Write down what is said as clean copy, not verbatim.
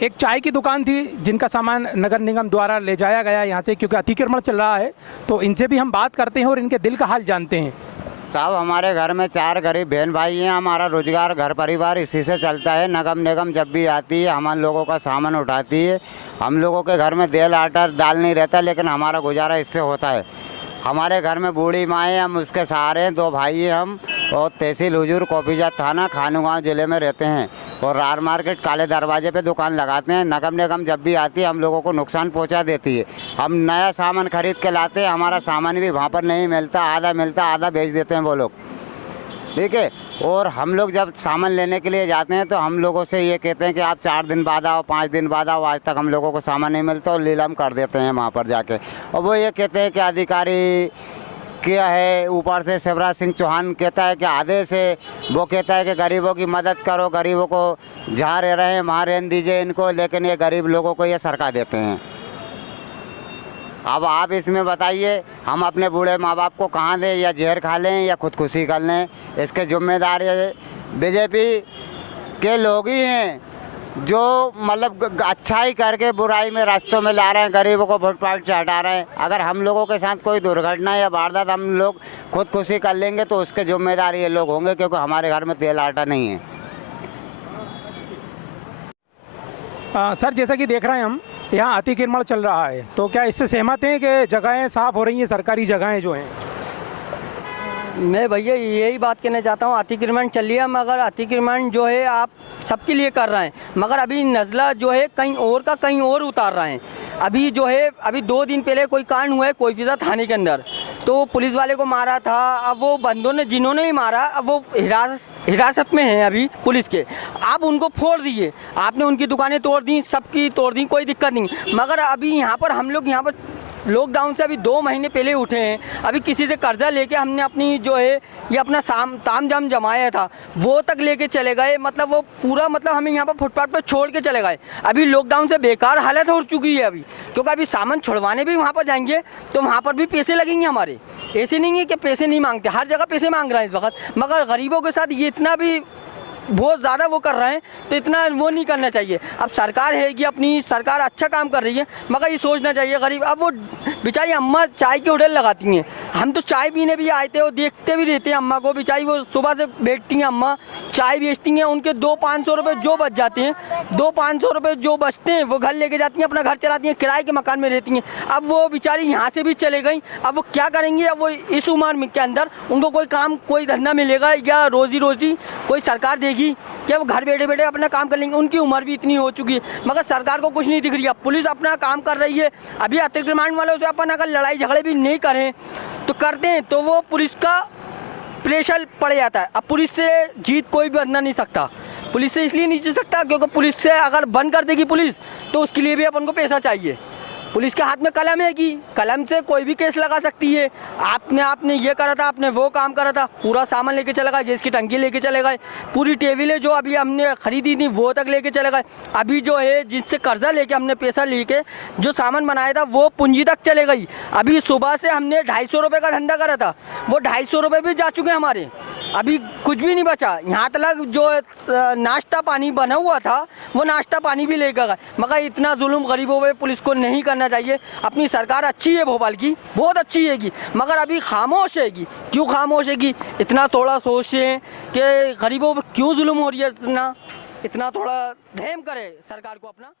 एक चाय की दुकान थी जिनका सामान नगर निगम द्वारा ले जाया गया यहाँ से, क्योंकि अतिक्रमण चल रहा है। तो इनसे भी हम बात करते हैं और इनके दिल का हाल जानते हैं। साहब, हमारे घर में 4 गरीब बहन भाई हैं। हमारा रोजगार घर परिवार इसी से चलता है। नगर निगम जब भी आती है हम लोगों का सामान उठाती है। हम लोगों के घर में तेल आटा दाल नहीं रहता, लेकिन हमारा गुजारा इससे होता है। हमारे घर में बूढ़ी माँ है, हम उसके सहारे हैं। 2 भाई हैं हम, और तहसील हुजूर कोपीजा थाना खानूगांव ज़िले में रहते हैं, और रार मार्केट काले दरवाजे पे दुकान लगाते हैं। नगर निगम जब भी आती है हम लोगों को नुकसान पहुंचा देती है। हम नया सामान खरीद के लाते हैं, हमारा सामान भी वहाँ पर नहीं मिलता, आधा मिलता आधा बेच देते हैं वो लोग, ठीक है। और हम लोग जब सामान लेने के लिए जाते हैं तो हम लोगों से ये कहते हैं कि आप 4 दिन बाद आओ, 5 दिन बाद आओ। आज तक हम लोगों को सामान नहीं मिलता और नीलाम कर देते हैं वहाँ पर जाके। और वो ये कहते हैं कि अधिकारी क्या है, ऊपर से शिवराज सिंह चौहान कहता है कि आदेश है। वो कहता है कि गरीबों की मदद करो, गरीबों को जहाँ रह रहे हैं वहाँ रहने दीजिए इनको, लेकिन ये गरीब लोगों को ये सरका देते हैं। अब आप इसमें बताइए, हम अपने बूढ़े माँ बाप को कहाँ दें, या जहर खा लें या खुदकुशी कर लें? इसके जिम्मेदार बीजेपी के लोग ही हैं, जो मतलब अच्छाई करके बुराई में रास्तों में ला रहे हैं, गरीबों को फुटपाथ से हटा रहे हैं। अगर हम लोगों के साथ कोई दुर्घटना या वारदात हम लोग खुदकुशी कर लेंगे तो उसके जिम्मेदार ये लोग होंगे, क्योंकि हमारे घर में तेल आटा नहीं है। सर, जैसा कि देख रहे हैं हम, यहाँ अतिक्रमण चल रहा है, तो क्या इससे सहमत हैं कि जगहें साफ़ हो रही हैं, सरकारी जगहें जो हैं? मैं भैया यही बात कहना चाहता हूँ, अतिक्रमण चल रही है, मगर अतिक्रमण जो है आप सबके लिए कर रहे हैं, मगर अभी नज़ला जो है कहीं और का कहीं और उतार रहे हैं। अभी जो है, अभी 2 दिन पहले कोई कांड हुआ है कोईफिजा थाने के अंदर, तो पुलिस वाले को मारा था। अब वो बंदों ने, जिन्होंने ही मारा, अब वो हिरासत में हैं अभी पुलिस के। आप उनको फोड़ दिए, आपने उनकी दुकानें तोड़ दी, सबकी तोड़ दी, कोई दिक्कत नहीं। मगर अभी यहाँ पर हम लोग यहाँ पर लॉकडाउन से अभी 2 महीने पहले उठे हैं। अभी किसी से कर्जा लेके हमने अपनी जो है ये अपना ताम जाम जमाया था, वो तक लेके चले गए। मतलब वो पूरा, मतलब हमें यहाँ पर फुटपाथ पर छोड़ के चले गए। अभी लॉकडाउन से बेकार हालत हो चुकी है अभी, क्योंकि अभी सामान छुड़वाने भी वहाँ पर जाएंगे तो वहाँ पर भी पैसे लगेंगे हमारे। ऐसे नहीं है कि पैसे नहीं मांगते, हर जगह पैसे मांग रहे हैं इस वक्त, मगर गरीबों के साथ ये इतना भी बहुत ज़्यादा वो कर रहे हैं, तो इतना वो नहीं करना चाहिए। अब सरकार है कि अपनी सरकार अच्छा काम कर रही है, मगर ये सोचना चाहिए गरीब। अब वो बेचारी अम्मा चाय की होटल लगाती हैं, हम तो चाय पीने भी आए थे और देखते भी रहते हैं अम्मा को। बेचारी वो सुबह से बैठती हैं, अम्मा चाय बेचती हैं, उनके 200-500 रुपये जो बच जाते हैं, 200-500 रुपये जो बचते हैं वो घर लेके जाती हैं, अपना घर चलाती हैं, किराए के मकान में रहती हैं। अब वो बेचारी यहाँ से भी चले गई, अब वो क्या करेंगी? अब वो इस उम्र के अंदर उनको कोई काम, कोई धंधा मिलेगा या रोजी रोटी कोई सरकार देगी क्या? वो घर बैठे बैठे अपना काम कर लेंगे? उनकी उम्र भी इतनी हो चुकी है, मगर सरकार को कुछ नहीं दिख रही है। पुलिस अपना काम कर रही है। अभी अतिक्रमण वालों से अपन अगर लड़ाई झगड़े भी नहीं करें तो करते हैं तो वो पुलिस का प्रेशर पड़ जाता है। अब पुलिस से जीत कोई भी बदला नहीं सकता। पुलिस से इसलिए नहीं जीत सकता क्योंकि पुलिस से अगर बंद कर देगी पुलिस, तो उसके लिए भी अपन को पैसा चाहिए। पुलिस के हाथ में कलम है कि कलम से कोई भी केस लगा सकती है। आपने ये करा था, आपने वो काम करा था, पूरा सामान लेके चले गए, गैस की टंकी लेके चले गए, पूरी टेबलें जो अभी हमने खरीदी थी वो तक लेके चले गए। अभी जो है जिससे कर्जा लेके हमने पैसा लेके जो सामान बनाया था वो पूंजी तक चले गई। अभी सुबह से हमने 250 रुपये का धंधा करा था, वो 250 रुपये भी जा चुके हैं हमारे। अभी कुछ भी नहीं बचा। यहाँ तक जो नाश्ता पानी बना हुआ था वो नाश्ता पानी भी लेकर गए। मगर इतना जुल्म गरीबों पे पुलिस को नहीं करना चाहिए। अपनी सरकार अच्छी है भोपाल की, बहुत अच्छी है, मगर अभी खामोश है। क्यों खामोश है? इतना थोड़ा सोचें कि गरीबों पे क्यों जुल्म हो रही है, इतना थोड़ा रहम करे सरकार को अपना।